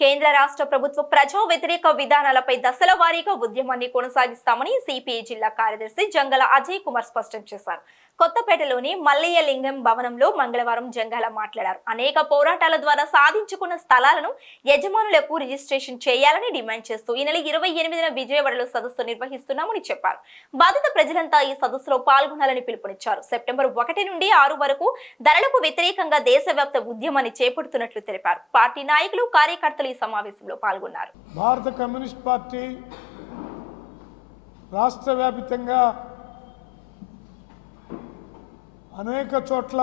కేంద్ర రాష్ట్ర ప్రభుత్వ ప్రజా వ్యతిరేక విధానాలపై దశల వారీగా ఉద్యమాన్ని కొనసాగిస్తామని సిపిఐ జిల్లా కార్యదర్శి జంగల అజయ్ కుమార్ స్పష్టం చేశారు. కొత్తపేటలోని మల్లయ్యలింగం భవనంలో మంగళవారం జంగాల మాట్లాడారు. అనేక పోరాటాల ద్వారా సాధించుకున్న స్థలాలను యజమానులకు రిజిస్ట్రేషన్ చేయాలని డిమాండ్ చేస్తూ ఈ నెల 28న విజయవాడలో సదస్సు నిర్వహిస్తున్నామని చెప్పారు. బాధిత ప్రజలంతా ఈ సదస్సులో పాల్గొనాలని పిలుపునిచ్చారు. సెప్టెంబర్ 1 నుండి 6 వరకు ధరలకు వ్యతిరేకంగా దేశవ్యాప్త ఉద్యమాన్ని చేపడుతున్నట్లు తెలిపారు. పార్టీ నాయకులు కార్యకర్తలు ఈ సమావేశంలో పాల్గొన్నారు. భారత కమ్యూనిస్ట్ పార్టీ రాష్ట్ర వ్యాప్తంగా అనేక చోట్ల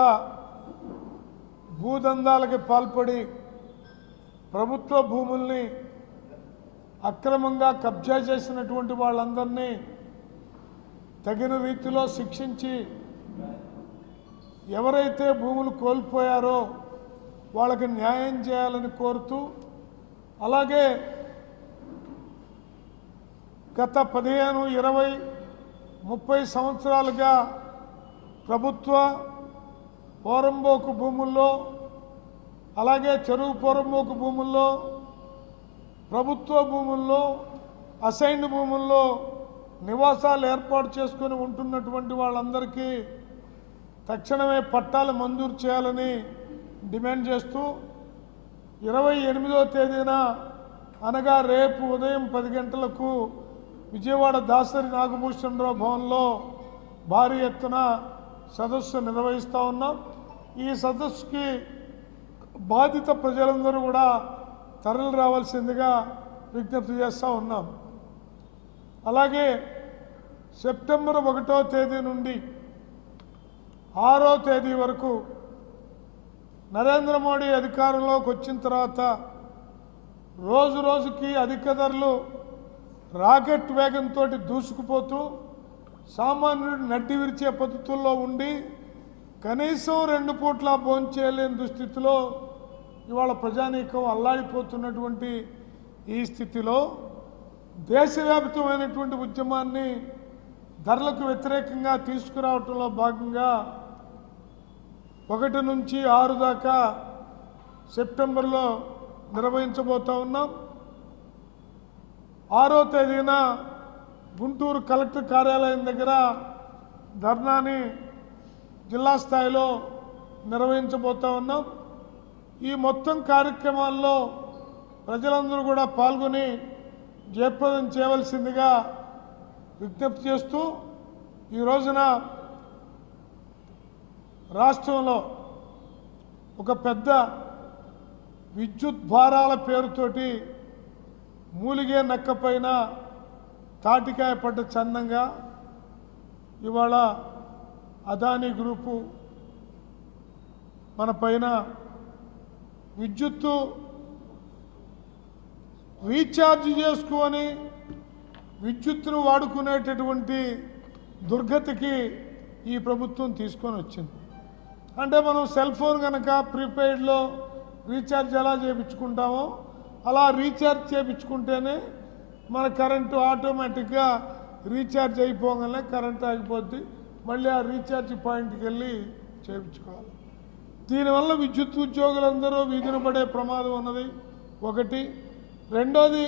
భూదందాలకు పాల్పడి ప్రభుత్వ భూముల్ని అక్రమంగా కబ్జా చేసినటువంటి వాళ్ళందరినీ తగిన రీతిలో శిక్షించి ఎవరైతే భూములు కోల్పోయారో వాళ్ళకి న్యాయం చేయాలని కోరుతూ, అలాగే గత 15, 20, 30 సంవత్సరాలుగా ప్రభుత్వ పోరంబోకు భూముల్లో, అలాగే చెరువు పోరంబోకు భూముల్లో, ప్రభుత్వ భూముల్లో, అసైన్డ్ భూముల్లో నివాసాలు ఏర్పాటు చేసుకొని ఉంటున్నటువంటి వాళ్ళందరికీ తక్షణమే పట్టాలు మంజూరు చేయాలని డిమాండ్ చేస్తూ 28వ తేదీన అనగా రేపు ఉదయం 10 గంటలకు విజయవాడ దాసరి నాగభూషణరావు భవన్లో భారీ ఎత్తున సదస్సు నిర్వహిస్తూ ఉన్నాం. ఈ సదస్సుకి బాధిత ప్రజలందరూ కూడా తరలి రావాల్సిందిగా విజ్ఞప్తి చేస్తూ ఉన్నాం. అలాగే సెప్టెంబర్ 1వ తేదీ నుండి 6వ తేదీ వరకు నరేంద్ర మోడీ అధికారంలోకి వచ్చిన తర్వాత రోజు రోజుకి అధిక ధరలు రాకెట్ వేగంతో దూసుకుపోతూ సామాన్యుడు నడ్డి విరిచే పద్ధతుల్లో ఉండి కనీసం 2 పూట్ల భోంచేయలేని దుస్థితిలో ఇవాళ ప్రజానీకం అల్లాడిపోతున్నటువంటి ఈ స్థితిలో దేశవ్యాప్తమైనటువంటి ఉద్యమాన్ని ధరలకు వ్యతిరేకంగా తీసుకురావటంలో భాగంగా 1 నుంచి 6 దాకా సెప్టెంబర్లో నిర్వహించబోతా ఉన్నాం. 6వ తేదీన గుంటూరు కలెక్టర్ కార్యాలయం దగ్గర ధర్నాని జిల్లా స్థాయిలో నిర్వహించబోతా ఉన్నాం. ఈ మొత్తం కార్యక్రమాల్లో ప్రజలందరూ కూడా పాల్గొని జయప్రదం చేయవలసిందిగా విజ్ఞప్తి చేస్తూ, ఈ రోజున రాష్ట్రంలో ఒక పెద్ద విద్యుత్ భారాల పేరుతోటి మూలిగే నక్కపైన తాటికాయ పడ్డ చందంగా ఇవాళ అదానీ గ్రూపు మన పైన విద్యుత్తు రీఛార్జ్ చేసుకొని విద్యుత్తును వాడుకునేటటువంటి దుర్గతికి ఈ ప్రభుత్వం తీసుకొని వచ్చింది. అంటే మనం సెల్ ఫోన్ కనుక ప్రీపెయిడ్లో రీఛార్జ్ ఎలా చేయించుకుంటామో అలా రీఛార్జ్ చేయించుకుంటేనే మన కరెంటు ఆటోమేటిక్గా రీఛార్జ్ అయిపోగానే కరెంట్ ఆగిపోద్ది. మళ్ళీ ఆ రీఛార్జ్ పాయింట్కి వెళ్ళి చేయించుకోవాలి. దీనివల్ల విద్యుత్ ఉద్యోగులందరూ వీధిన పడే ప్రమాదం ఉన్నది ఒకటి. రెండోది,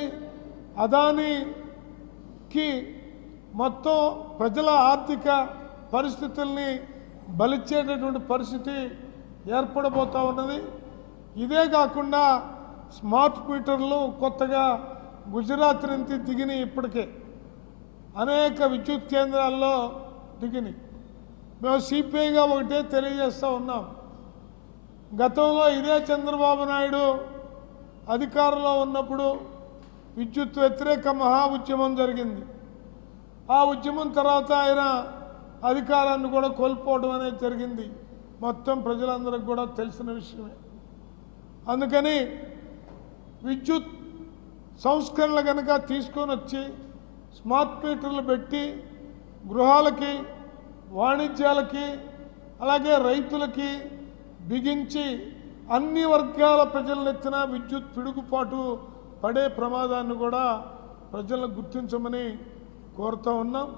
అదానీకి మొత్తం ప్రజల ఆర్థిక పరిస్థితుల్ని బలిచ్చేటటువంటి పరిస్థితి ఏర్పడబోతూ ఉన్నది. ఇదే కాకుండా స్మార్ట్ మీటర్లు కొత్తగా గుజరాత్ నుంచి దిగిని, ఇప్పటికే అనేక విద్యుత్ కేంద్రాల్లో దిగిని. మేము సిపిఐగా ఒకటే తెలియజేస్తూ ఉన్నాం. గతంలో ఇదే చంద్రబాబు నాయుడు అధికారంలో ఉన్నప్పుడు విద్యుత్ వ్యతిరేక మహా ఉద్యమం జరిగింది. ఆ ఉద్యమం తర్వాత ఆయన అధికారాన్ని కూడా కోల్పోవడం అనేది జరిగింది. మొత్తం ప్రజలందరికీ కూడా తెలిసిన విషయమే. అందుకని విద్యుత్ సంస్కరణలు కనుక తీసుకొని వచ్చి స్మార్ట్ మీటర్లు పెట్టి గృహాలకి, వాణిజ్యాలకి, అలాగే రైతులకి బిగించి అన్ని వర్గాల ప్రజలనెత్తిన విద్యుత్ పిడుగుపాటు పడే ప్రమాదాన్ని కూడా ప్రజలను గుర్తించమని కోరుతూ ఉన్నాం.